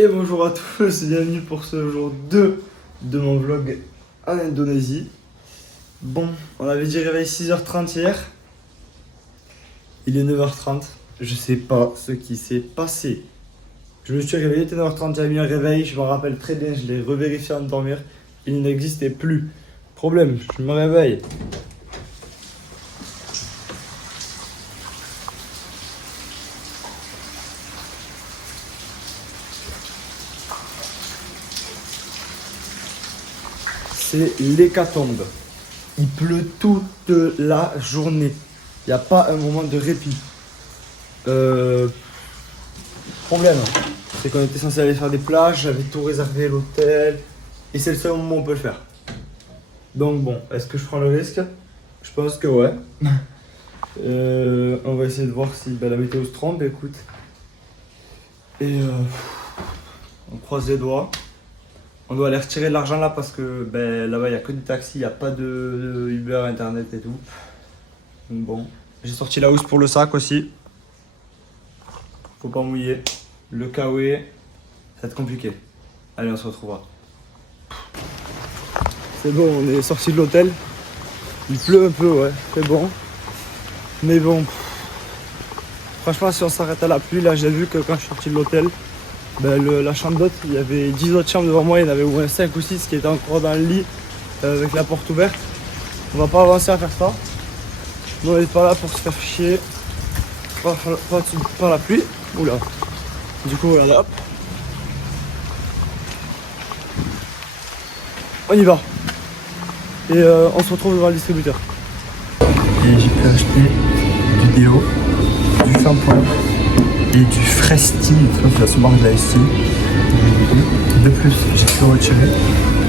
Et bonjour à tous, bienvenue pour ce jour 2 de mon vlog en Indonésie. Bon, on avait dit réveil 6h30 hier. Il est 9h30, je sais pas ce qui s'est passé. Je me suis réveillé, il était 9h30, j'avais mis un réveil, je me rappelle très bien, je l'ai revérifié avant de dormir. Il n'existait plus. Problème, je me réveille. C'est l'hécatombe. Il pleut toute la journée. Il n'y a pas un moment de répit. Problème, c'est qu'on était censé aller faire des plages, j'avais tout réservé, l'hôtel, et c'est le seul moment où on peut le faire. Donc bon, est-ce que je prends le risque? Je pense que ouais. On va essayer de voir si la météo se trompe, écoute. Et on croise les doigts. On doit aller retirer de l'argent là parce que là-bas il n'y a que des taxis, il n'y a pas de Uber, internet et tout. Donc bon, j'ai sorti la housse pour le sac aussi. Faut pas mouiller. Le kawaii, ça va être compliqué. Allez, on se retrouvera. C'est bon, on est sorti de l'hôtel. Il pleut un peu, ouais, c'est bon. Mais bon, franchement, si on s'arrête à la pluie, là j'ai vu que quand je suis sorti de l'hôtel, la chambre d'hôte, il y avait 10 autres chambres devant moi, il y en avait au moins 5 ou 6 qui étaient encore dans le lit avec la porte ouverte. On va pas avancer à faire ça. Nous on est pas là pour se faire chier par la pluie. Oula. Du coup voilà, hop. On y va. Et on se retrouve devant le distributeur. Et j'ai pu acheter du déo, du shampoing et du Fresti, la sous-marque de la SC. De plus,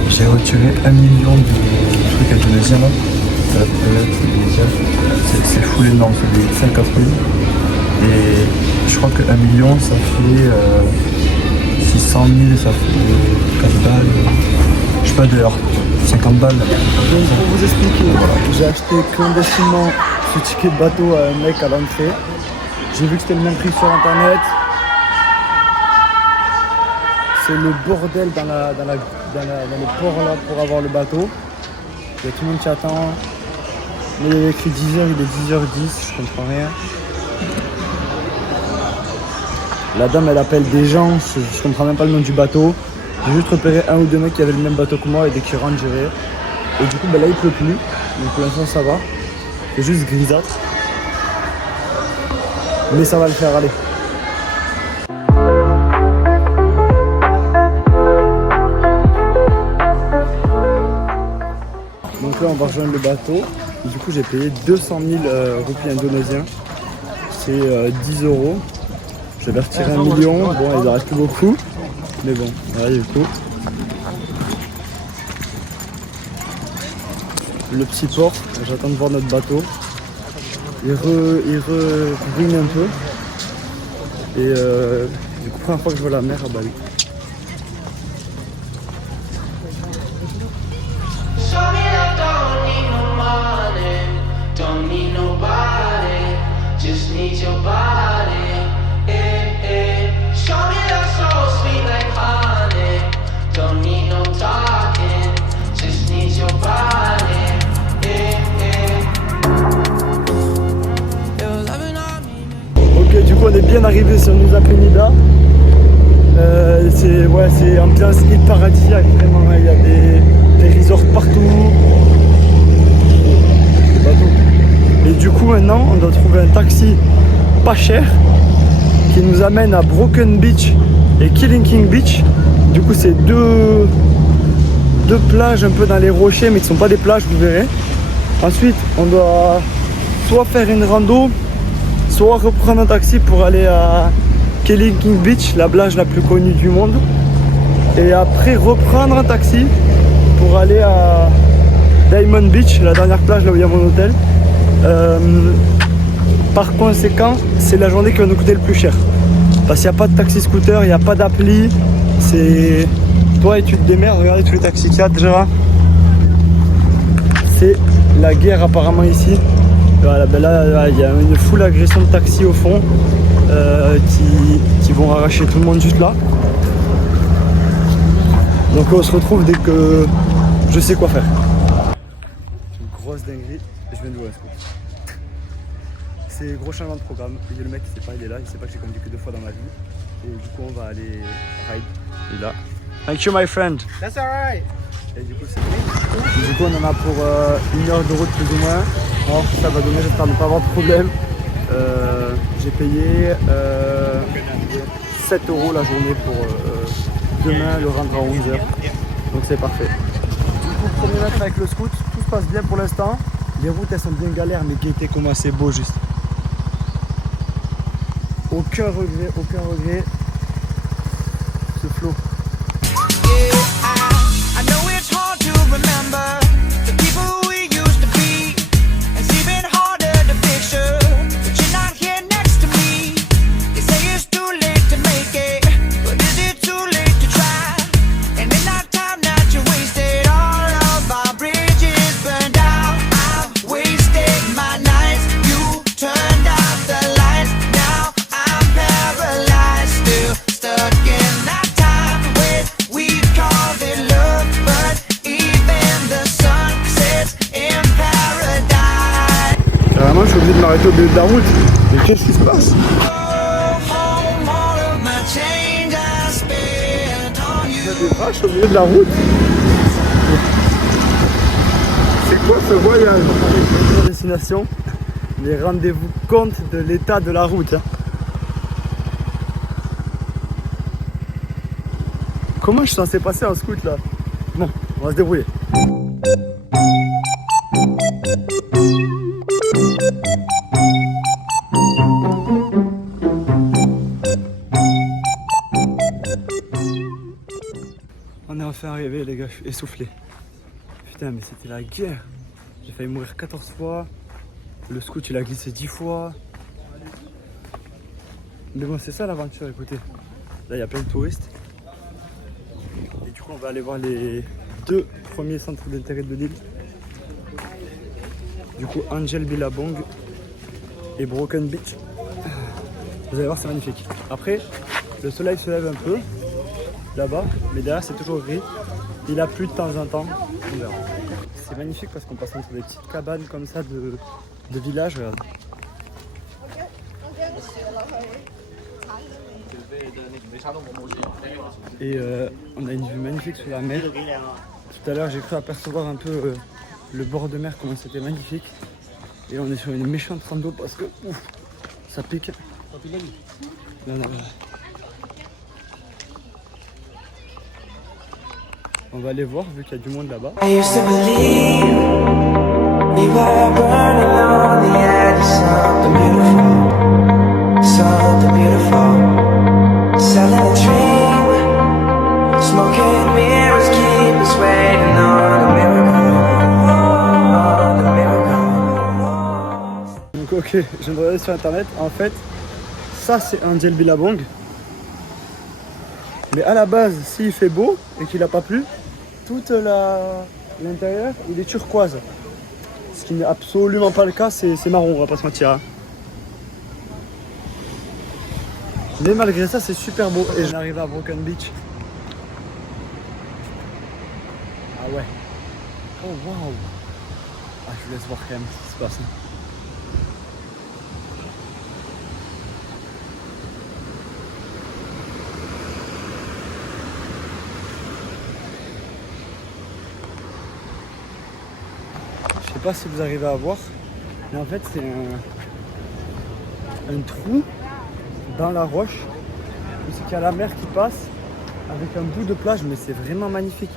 j'ai retiré 1 million de trucs indonésiens là. C'est full énorme, c'est des 5 000. Et je crois que 1 million ça fait 600 000, ça fait 4 balles. Je sais pas d'ailleurs, 50 balles. Donc pour vous expliquer, voilà, j'ai acheté clandestinement ce ticket de bateau à un mec à l'entrée. J'ai vu que c'était le même prix sur internet. C'est le bordel dans le port là pour avoir le bateau. Il y a tout le monde qui attend. Mais il y a écrit 10h, il est 10h10, je comprends rien. La dame elle appelle des gens, je comprends même pas le nom du bateau. J'ai juste repéré un ou deux mecs qui avaient le même bateau que moi et dès qu'ils rentrent j'irai. Et du coup là il pleut plus, donc pour l'instant ça va. C'est juste grisâtre. Mais ça va le faire, aller. Donc là on va rejoindre le bateau. Du coup j'ai payé 200 000 roupies indonésiens. C'est 10 €. J'avais retiré 1 million. Bon il en reste plus beaucoup. Mais bon, voilà du coup. Le petit port, j'attends de voir notre bateau. Il ruine un peu. Et du coup, première fois que je vois la mer à Bali. Du coup on est bien arrivé sur Nusa Penida. C'est ambiance île paradisiaque vraiment, il y a des resorts partout. Des bateaux. Et du coup maintenant on doit trouver un taxi pas cher qui nous amène à Broken Beach et Killing King Beach. Du coup c'est deux plages un peu dans les rochers mais qui sont pas des plages, vous verrez. Ensuite on doit soit faire une rando, soit reprendre un taxi pour aller à Killing King Beach, la plage la plus connue du monde. Et après reprendre un taxi pour aller à Diamond Beach, la dernière plage là où il y a mon hôtel. Par conséquent, c'est la journée qui va nous coûter le plus cher. Parce qu'il n'y a pas de taxi scooter, il n'y a pas d'appli. C'est toi et tu te démerdes, regardez tous les taxis qu'il y a déjà. C'est la guerre apparemment ici. Voilà, là, il y a une full agression de taxi au fond qui vont arracher tout le monde juste là. Donc on se retrouve dès que je sais quoi faire. Une grosse dinguerie, et je viens de louer un scout. C'est gros changement de programme. Il y a le mec qui sait pas, il est là, il sait pas que j'ai conduit que 2 fois dans ma vie. Et du coup on va aller ride. Il est là. Thank you my friend. That's alright. Et du coup c'est bon. Du coup on en a pour 1 heure de route plus ou moins. Alors ça va donner, j'espère ne pas avoir de problème. J'ai payé 7 € la journée pour demain le rendre à 11h. Donc c'est parfait. Du coup premier mètre avec le scout, tout se passe bien pour l'instant. Les routes elles sont bien galères mais gaieté comment c'est beau juste. Aucun regret. Ce flow. Carrément je suis obligé de m'arrêter au milieu de la route. Mais qu'est-ce qui se passe? Il y a des vaches au milieu de la route. C'est quoi ce voyage? Destination, mais rendez-vous compte de l'état de la route. Hein. Comment je suis censé passer en scout là? Bon, on va se débrouiller. On est enfin arrivé les gars, je suis essoufflé. Putain mais c'était la guerre. J'ai failli mourir 14 fois. Le scout il a glissé 10 fois. Mais bon c'est ça l'aventure, écoutez. Là il y a plein de touristes. Et du coup on va aller voir les 2 premiers centres d'intérêt de l'île. Du coup Angel Billabong et Broken Beach. Vous allez voir c'est magnifique. Après le soleil se lève un peu là-bas, mais derrière c'est toujours gris. Il a plu de temps en temps, on verra. C'est magnifique parce qu'on passe entre des petites cabanes comme ça de village. Regarde. Et on a une vue magnifique sur la mer. Tout à l'heure j'ai cru apercevoir un peu le bord de mer, comment c'était magnifique. Et on est sur une méchante rando parce que ouf, ça pique. Non, non, on va aller voir vu qu'il y a du monde là-bas. Donc ok, je viens de regarder sur internet, en fait, ça c'est un Angel Billabong. Mais à la base, s'il fait beau et qu'il n'a pas plu, tout l'intérieur il est turquoise. Ce qui n'est absolument pas le cas, c'est marron, on va pas se mentir. Hein. Mais malgré ça, c'est super beau. Et je arrive à Broken Beach. Ah ouais. Oh waouh. Ah, je vous laisse voir quand même ce qui se passe. Je sais pas si vous arrivez à voir, mais en fait c'est un trou dans la roche, c'est qu'il y a la mer qui passe avec un bout de plage, mais c'est vraiment magnifique.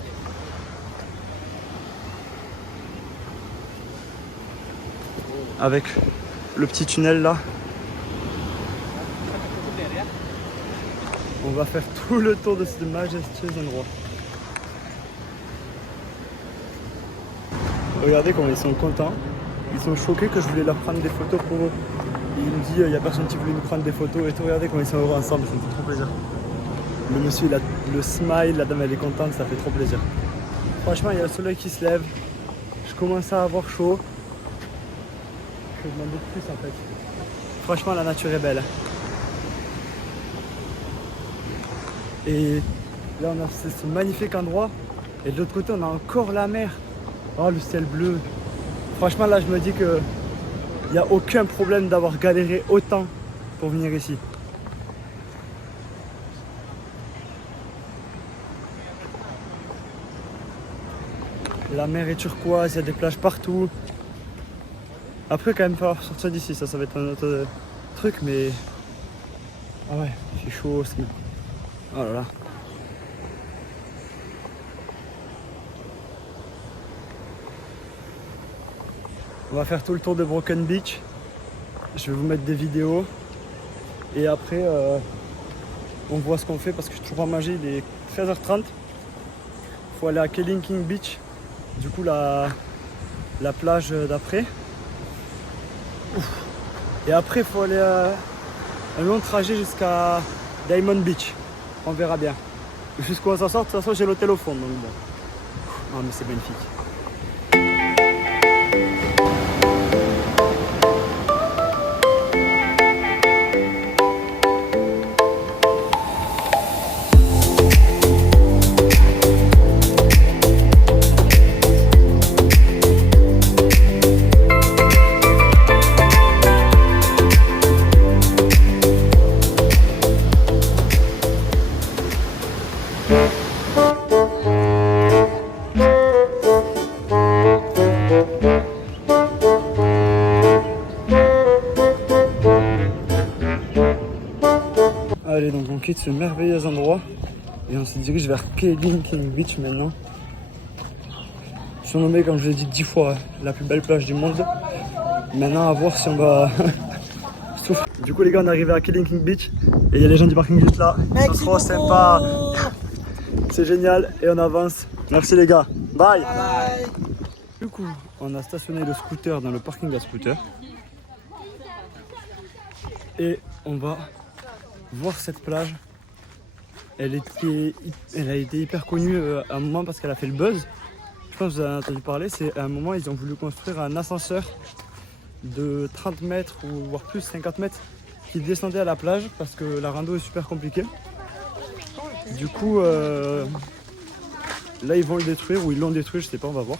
Avec le petit tunnel là. On va faire tout le tour de ce majestueux endroit. Regardez comment ils sont contents. Ils sont choqués que je voulais leur prendre des photos pour eux. Il me dit, il n'y a personne qui voulait nous prendre des photos et tout. Regardez comment ils sont heureux ensemble, ça me fait trop plaisir. Le monsieur, il a le smile, la dame, elle est contente, ça fait trop plaisir. Franchement, il y a le soleil qui se lève. Je commence à avoir chaud. Je vais demander plus en fait. Franchement, la nature est belle. Et Là on a ce magnifique endroit. Et de l'autre côté on a encore la mer. Oh le ciel bleu. Franchement là je me dis que il n'y a aucun problème d'avoir galéré autant pour venir ici. La mer est turquoise, il y a des plages partout. Après quand même il va falloir sortir d'ici, ça va être un autre truc mais... Ah ouais, il fait chaud aussi. Oh là là. On va faire tout le tour de Broken Beach. Je vais vous mettre des vidéos. Et après, on voit ce qu'on fait parce que je suis toujours pas mangé. Il est 13h30. Il faut aller à Kelinking Beach. Du coup, la plage d'après. Et après, il faut aller un long trajet jusqu'à Diamond Beach. On verra bien. Jusqu'où on s'en sort. De toute façon, j'ai l'hôtel au fond. Donc bon. Ah, mais c'est magnifique. Allez, donc on quitte ce merveilleux endroit et on se dirige vers Kelinking Beach maintenant. Surnommé, comme je l'ai dit 10 fois, la plus belle plage du monde. Maintenant, à voir si on va souffrir. Du coup, les gars, on est arrivé à Kelinking Beach et il y a les gens du parking juste là. Ils sont trop sympas. C'est génial et on avance. Merci les gars. Bye. Bye. Du coup, on a stationné le scooter dans le parking à scooter. Et on va voir cette plage. Elle a été hyper connue à un moment parce qu'elle a fait le buzz. Je pense que vous avez entendu parler. C'est à un moment ils ont voulu construire un ascenseur de 30 mètres ou voire plus 50 mètres qui descendait à la plage parce que la rando est super compliquée. Du coup là ils vont le détruire ou ils l'ont détruit, je sais pas, on va voir.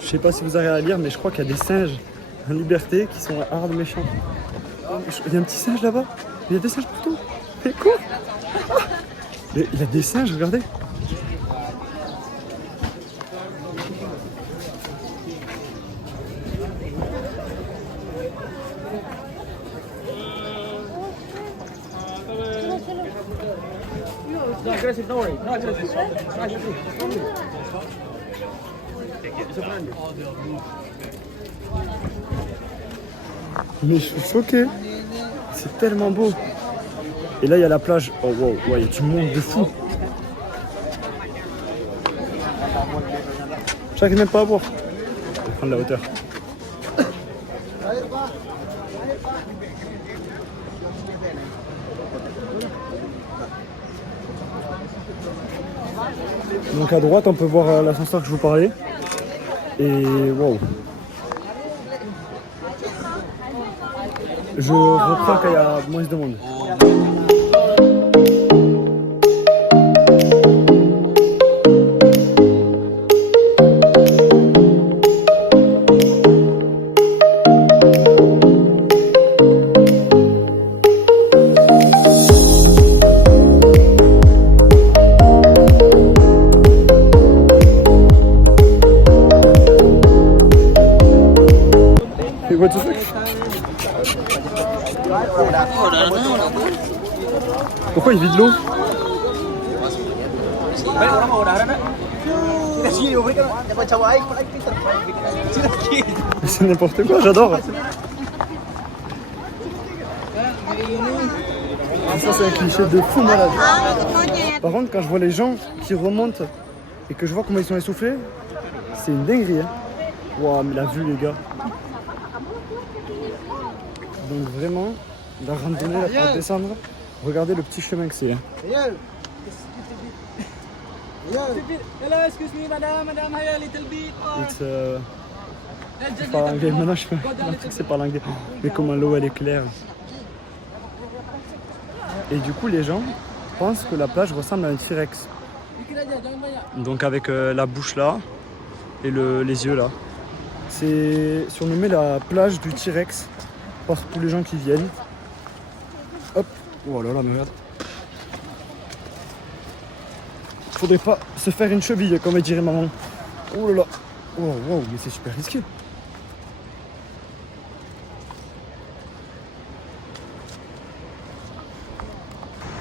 Je sais pas si vous arrivez à lire, mais je crois qu'il y a des singes en liberté qui sont hard méchants. Il y a un petit singe là-bas. Il y a des singes partout. Mais quoi? Mais il y a des singes, regardez. Mais je suis choqué. C'est tellement beau. Et là il y a la plage. Oh wow, ouais, il y a du monde de fou. J'arrive même pas à voir. Je vais prendre la hauteur. Donc à droite on peut voir l'ascenseur que je vous parlais. Et wow. Je reprends quand il y a moins de monde. Et what the fuck? Pourquoi il vide l'eau? C'est n'importe quoi, j'adore. Ça c'est un cliché de fou malade. Par contre quand je vois les gens qui remontent et que je vois comment ils sont essoufflés, c'est une dinguerie hein. Waouh, mais la vue les gars. Donc vraiment, la randonnée là pour descendre, regardez le petit chemin que c'est. Hein. Je parle anglais, maintenant je peux c'est par l'anglais. Mais comment l'eau elle est claire. Et du coup les gens pensent que la plage ressemble à un T-Rex. Donc avec la bouche là et les yeux là. C'est surnommé la plage du T-Rex par tous les gens qui viennent. Hop, oh là là, mais regarde. Faudrait pas se faire une cheville comme dirait maman. Oh là là. Oh wow, mais c'est super risqué.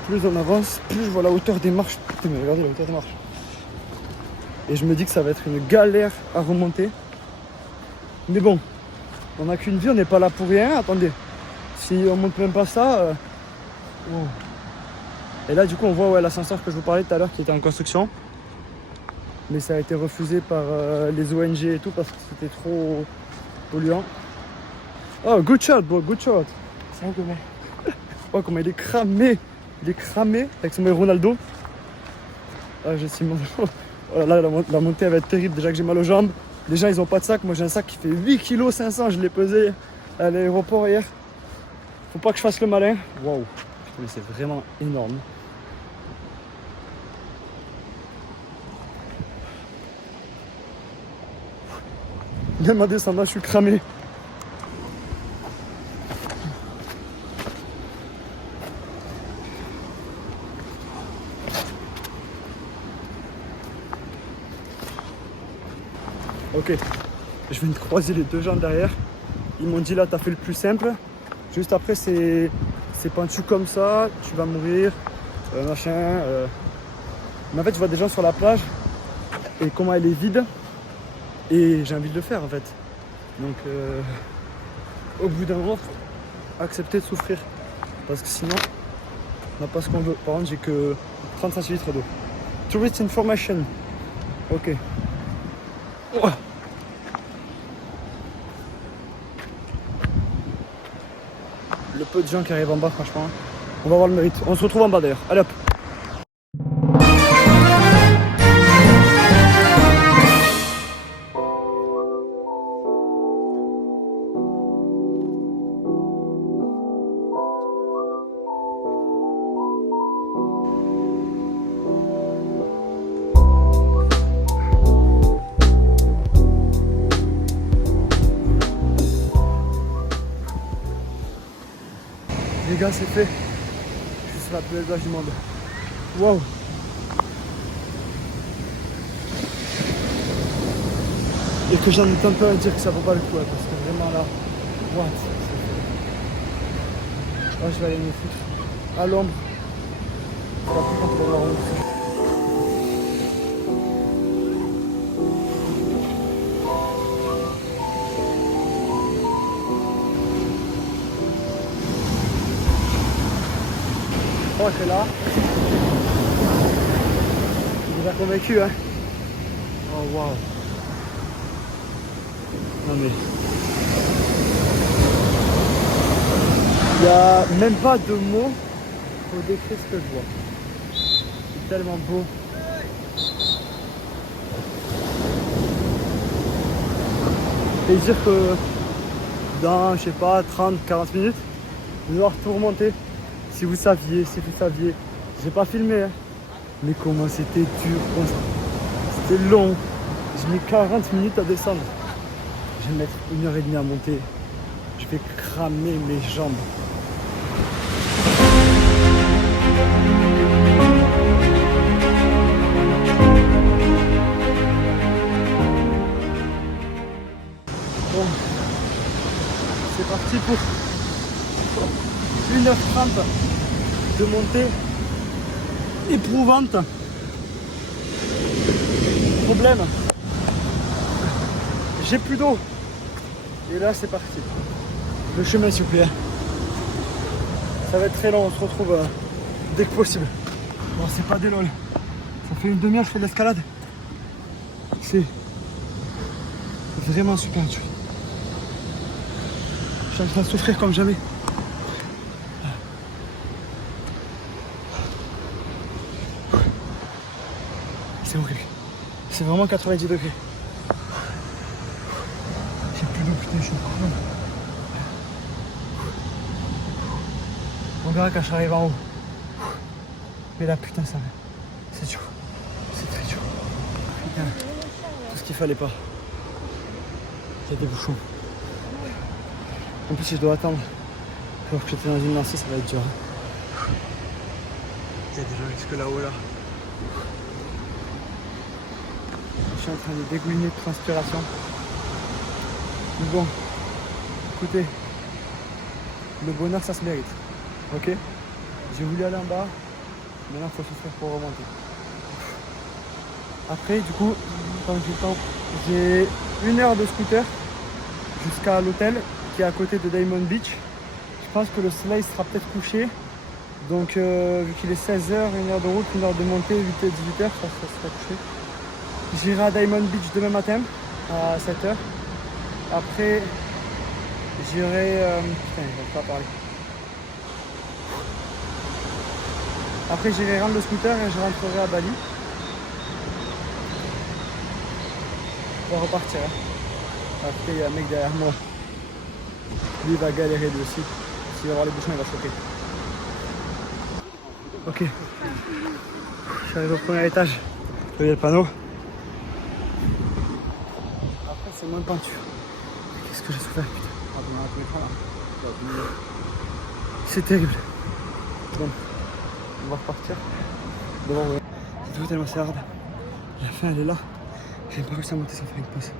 Plus on avance, plus je vois la hauteur des marches. Putain, mais regardez la hauteur des marches. Et je me dis que ça va être une galère à remonter. Mais bon, on n'a qu'une vie, on n'est pas là pour rien. Attendez, si on monte même pas ça... wow. Et là du coup on voit ouais, l'ascenseur que je vous parlais tout à l'heure qui était en construction. Mais ça a été refusé par les ONG et tout parce que c'était trop polluant. Oh, good shot, bro, good shot. C'est un mec. Oh, comment il est cramé. Il est cramé avec son maillot Ronaldo. Ah, je suis mort. Oh là, la montée elle va être terrible. Déjà que j'ai mal aux jambes. Les gens ils ont pas de sac. Moi j'ai un sac qui fait 8,5 kg. Je l'ai pesé à l'aéroport hier. Faut pas que je fasse le malin. Waouh. Putain, mais c'est vraiment énorme. Même en descendant, je suis cramé. Ok, je viens de croiser les deux gens derrière. Ils m'ont dit là, t'as fait le plus simple. Juste après, c'est pentu comme ça, tu vas mourir, machin. Mais en fait, je vois des gens sur la plage et comment elle est vide. Et j'ai envie de le faire en fait. Donc, au bout d'un moment, faut accepter de souffrir. Parce que sinon, on n'a pas ce qu'on veut. Par contre, j'ai que 30 centilitres d'eau. Tourist information. Ok. Oh. Le peu de gens qui arrivent en bas, franchement, on va avoir le mérite. On se retrouve en bas d'ailleurs. Allez hop. Les gars, c'est fait. Je suis sur la plus belle plage du monde. Wow. Et que j'en ai un peu à dire que ça vaut pas le coup, hein, parce que vraiment là, what? Oh, je vais aller me foutre à l'ombre. On va plus contre la route. Je crois que là, il nous a convaincu, hein. Oh waouh. Non mais. Il n'y a même pas de mots pour décrire ce que je vois. C'est tellement beau. Et dire que dans, je sais pas, 30-40 minutes, je vais devoir tout remonter. Si vous saviez, j'ai pas filmé, hein. Mais comment c'était dur, c'était long. J'ai mis 40 minutes à descendre. Je vais mettre 1h30 à monter. Je vais cramer mes jambes. Bon, c'est parti pour 1h30 de montée éprouvante. Problème, j'ai plus d'eau. Et là c'est parti. Le chemin s'il vous plaît. Ça va être très long, on se retrouve dès que possible. Bon, c'est pas des lol. Ça fait une demi-heure que je fais de l'escalade. C'est vraiment super dur. Je suis en train de souffrir comme jamais. C'est horrible. C'est vraiment 90 degrés. J'ai je suis crevé. On verra quand j'arrive en haut. Mais là, putain, ça va. C'est dur. C'est très dur. Putain. Tout ce qu'il fallait pas. Il y a des bouchons. En plus, si je dois attendre alors que j'étais dans une lancée, ça va être dur. Il y a des gens jusque là-haut là. Je suis en train de dégouiner de transpiration. Mais bon, écoutez, le bonheur ça se mérite. Ok? J'ai voulu aller en bas, maintenant il faut souffrir pour remonter. Après, du coup, quand j'ai le temps, j'ai 1 heure de scooter jusqu'à l'hôtel qui est à côté de Diamond Beach. Je pense que le soleil sera peut-être couché. Donc, vu qu'il est 16h, 1 heure de route, 1 heure de montée, 8h, 18h, ça sera couché. J'irai à Diamond Beach demain matin à 7h. Après, j'irai. Putain, je vais pas parler. Après, j'irai rendre le scooter et je rentrerai à Bali. On va repartir. Hein. Après, il y a un mec derrière moi. Lui, il va galérer lui aussi. S'il va voir les bouchons, il va choquer. Ok. Je suis arrivé au premier étage. Vous voyez le panneau. Après, c'est moins peinture. Qu'est-ce que j'ai souffert, putain. C'est terrible. Bon, on va repartir. Devant, ouais. C'est tout tellement c'est hard. La fin, elle est là. J'ai pas réussi à monter sans faire une pause.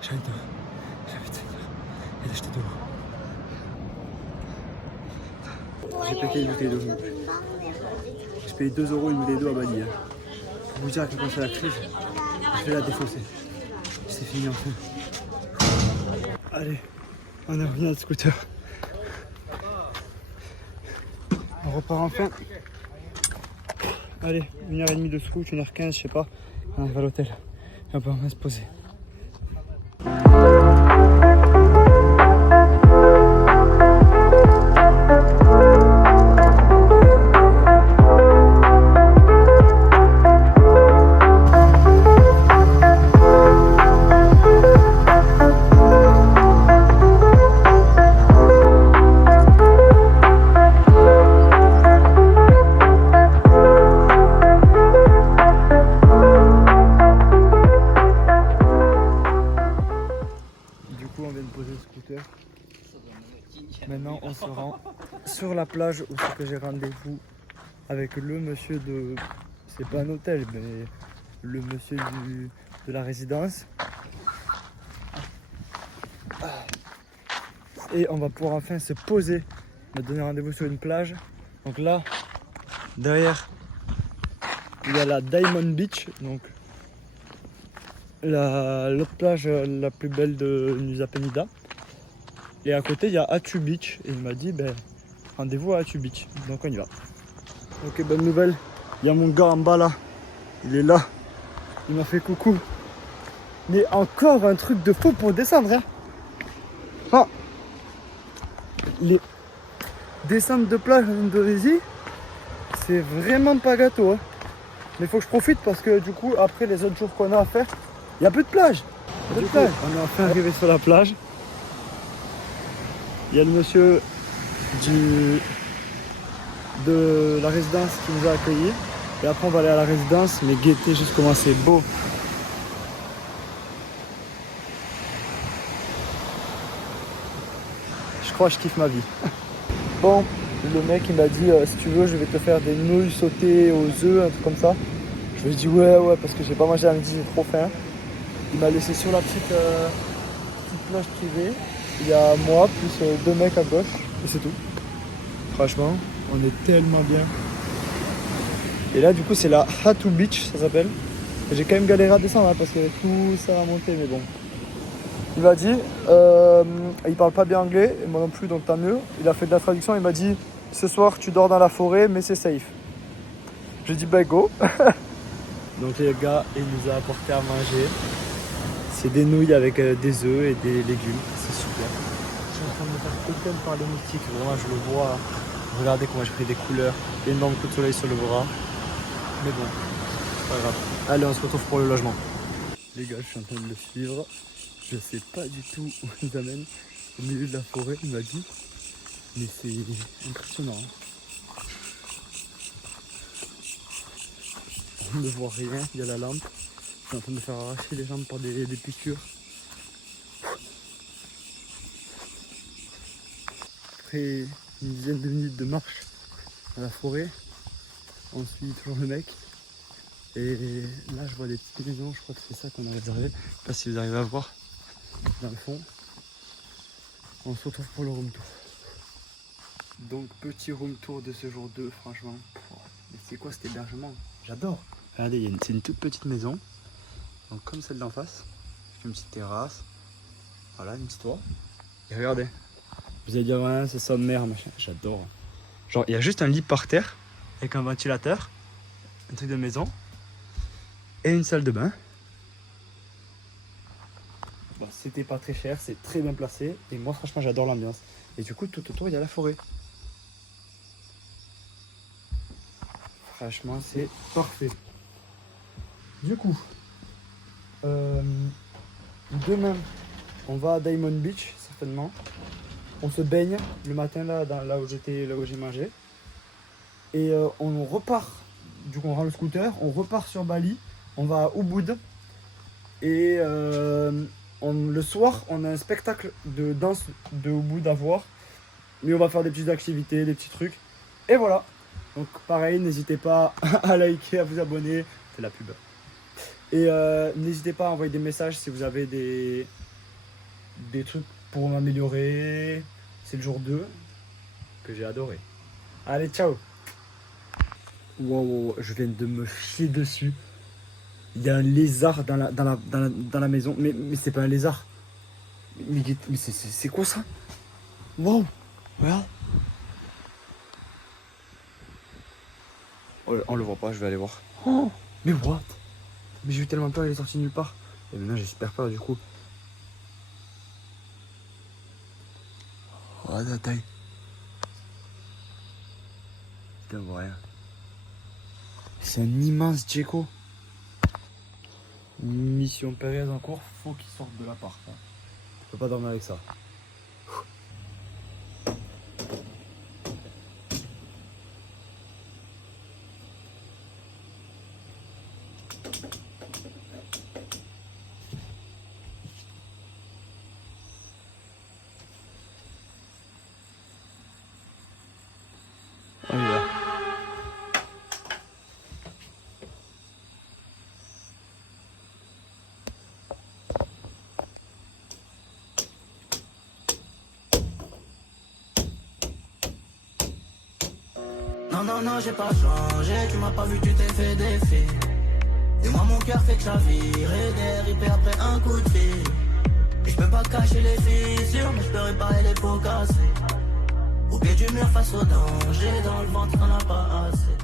J'arrive de. Et là, j'étais devant. J'ai pété une bouteille d'eau. J'ai payé 2 € une bouteille d'eau à Bali. Hein. Pour vous dire à quel point c'est la crise, je vais la défoncer. C'est fini enfin. Allez, on est revenu à le scooter. On repart enfin. Allez, 1h30 de scoot, 1h15, je sais pas. On arrive à l'hôtel. Et on peut enfin se poser. Maintenant, on se rend sur la plage où c'est que j'ai rendez-vous avec le monsieur de... C'est pas un hôtel, mais le monsieur de la résidence. Et on va pouvoir enfin se poser. On va donner rendez-vous sur une plage. Donc là, derrière, il y a la Diamond Beach. Donc l'autre plage la plus belle de Nusa Penida. Et à côté, il y a Attu Beach. Et il m'a dit, ben, rendez-vous à Attu Beach. Donc on y va. Ok, bonne nouvelle. Il y a mon gars en bas là. Il est là. Il m'a fait coucou. Mais encore un truc de fou pour descendre. Hein. Ah. Les descentes de plage en Indonésie, c'est vraiment pas gâteau. Hein. Mais il faut que je profite parce que du coup, après les autres jours qu'on a à faire, il n'y a plus de plage. On est enfin arrivé sur la plage. Il y a le monsieur de la résidence qui nous a accueillis. Et après on va aller à la résidence, mais guettez juste comment c'est beau. Je crois que je kiffe ma vie. Bon, le mec il m'a dit si tu veux je vais te faire des nouilles sautées aux œufs, un truc comme ça. Je lui ai dit ouais parce que j'ai pas mangé à midi, j'ai trop faim. Il m'a laissé sur la petite plage privée. Il y a moi plus 2 mecs à gauche et c'est tout. Franchement, on est tellement bien. Et là du coup c'est la Attu Beach, ça s'appelle. J'ai quand même galéré à descendre hein, parce qu'il y avait tout ça à monter, mais bon. Il m'a dit, il parle pas bien anglais, et moi non plus, donc tant mieux. Il a fait de la traduction, il m'a dit, ce soir tu dors dans la forêt, mais c'est safe. J'ai dit, bah go. Donc les gars, il nous a apporté à manger. C'est des nouilles avec des œufs et des légumes, c'est super. Je suis en train de me faire péter par les moustiques, vraiment je le vois. Regardez comment j'ai pris des couleurs, énorme coup de soleil sur le bras. Mais bon, c'est pas grave. Allez, on se retrouve pour le logement. Les gars, je suis en train de le suivre. Je sais pas du tout où il nous amène, au milieu de la forêt, il m'a dit. Mais c'est impressionnant. On ne voit rien, il y a la lampe. Je suis en train de me faire arracher les jambes par des piqûres. Après une dizaine de minutes de marche dans la forêt, on suit toujours le mec. Et là je vois des petites maisons, je crois que c'est ça qu'on a réservé. Je sais pas si vous arrivez à voir dans le fond. On se retrouve pour le room tour. Donc petit room tour de ce jour 2, franchement. Mais c'est quoi cet hébergement? J'adore. Regardez, c'est une toute petite maison. Donc comme celle d'en face. Une petite terrasse. Voilà, une petite toit. Et regardez. Vous allez dire, ouais, c'est sommaire, machin. J'adore. Genre, il y a juste un lit par terre. Avec un ventilateur. Un truc de maison. Et une salle de bain. Bon, c'était pas très cher, c'est très bien placé. Et moi, franchement, j'adore l'ambiance. Et du coup, tout autour, il y a la forêt. Franchement, c'est parfait. Du coup, demain, on va à Diamond Beach, certainement. On se baigne le matin, là où j'ai mangé. Et on repart. Du coup, on rend le scooter, on repart sur Bali. On va à Ubud. Et le soir, on a un spectacle de danse de Ubud à voir. Mais on va faire des petites activités, des petits trucs. Et voilà. Donc pareil, n'hésitez pas à liker, à vous abonner. C'est la pub. Et n'hésitez pas à envoyer des messages si vous avez des trucs pour m'améliorer. C'est le jour 2 que j'ai adoré. Allez, ciao. Wow, je viens de me chier dessus. Il y a un lézard dans la maison. Mais c'est pas un lézard. Mais c'est quoi ça? Wow, regarde. Oh, on le voit pas, je vais aller voir. Oh, mais what? Mais j'ai eu tellement peur, il est sorti nulle part. Et maintenant j'ai super peur du coup. Oh la taille. Putain, on voit rien. C'est un immense gecko. Mission périlleuse en cours, faut qu'il sorte de l'appart. Hein. Je peux pas dormir avec ça. Oh, il est là. Non, j'ai pas changé, tu m'as pas vu, tu t'es fait défier. Et moi mon cœur fait que chavirer, des après un coup de fil. Et je peux pas cacher les fissures, mais je peux réparer les pots cassés. Au pied du mur face au danger, dans le ventre on a pas assez.